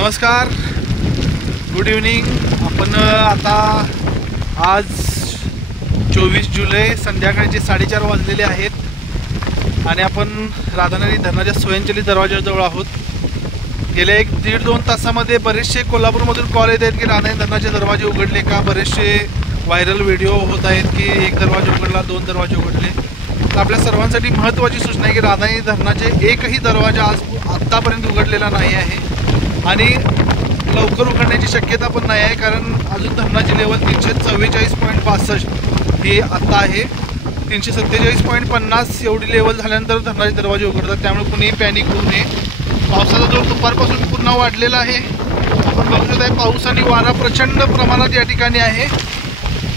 नमस्कार, good evening. आपण आता आज 24 जुलै संध्याकाळचे 4:30 वाजलेले आहेत आणि आपण राधानगरी धरणाच्या स्वयंचलित दरवाजाजवळ आहोत। गेल्या 1-1.5-2 तासामध्ये बरेचसे कोल्हापूरमधून कॉल येत आहेत की राधानगरी धरणाचे दरवाजे उघडले का। बरेचसे व्हायरल व्हिडिओ होत आहेत की 1 दरवाजा उघडला, 2 दरवाजे उघडले। तर आपल्या सर्वांसाठी महत्त्वाची सूचना आहे की राधानगरी धरणाचे एकही दरवाजा आत्तापर्यंत उघडलेला नाही आहे आणि लवकर उघडण्याची शक्यता पण नाही आहे, कारण अजून धरणाची लेवल 344.62 ही आत्ता आहे। 347.50 एवढी लेवल झाल्यानंतर धरणाचे दरवाजे उघडतात, त्यामुळे कुणीही पॅनिक होऊ नये। पावसाचा जोर दुपारपासून पुन्हा वाढलेला आहे। आपण बघू शकता पाऊस आणि वारा प्रचंड प्रमाणात या ठिकाणी आहे,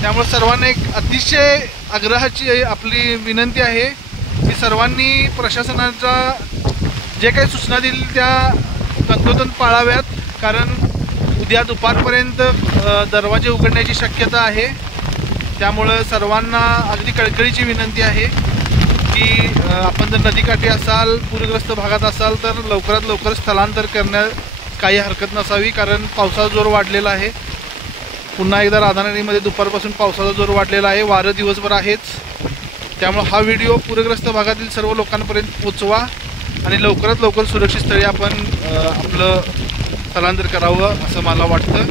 त्यामुळे सर्वांना एक अतिशय आग्रहाची आपली विनंती आहे की सर्वांनी प्रशासनाचा जे काही सूचना दिली त्या तंतोतंत पाळाव्यात, कारण उद्या दुपारपर्यंत दरवाजे उघडण्याची शक्यता आहे। त्यामुळे सर्वांना अगदी कळकळीची विनंती आहे की आपण जर नदीकाठी असाल, पूरग्रस्त भागात असाल तर लवकरात लवकर स्थलांतर करण्यास काही हरकत नसावी, कारण पावसाचा जोर वाढलेला आहे। पुन्हा एकदा राधानगरीमध्ये दुपारपासून पावसाचा जोर वाढलेला आहे, वारं दिवसभर आहेच। त्यामुळे हा व्हिडिओ पूरग्रस्त भागातील सर्व लोकांपर्यंत पोचवा आणि लवकरात लवकर सुरक्षित स्थळी आपण आपलं स्थलांतर करावं असं मला वाटतं।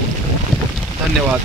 धन्यवाद।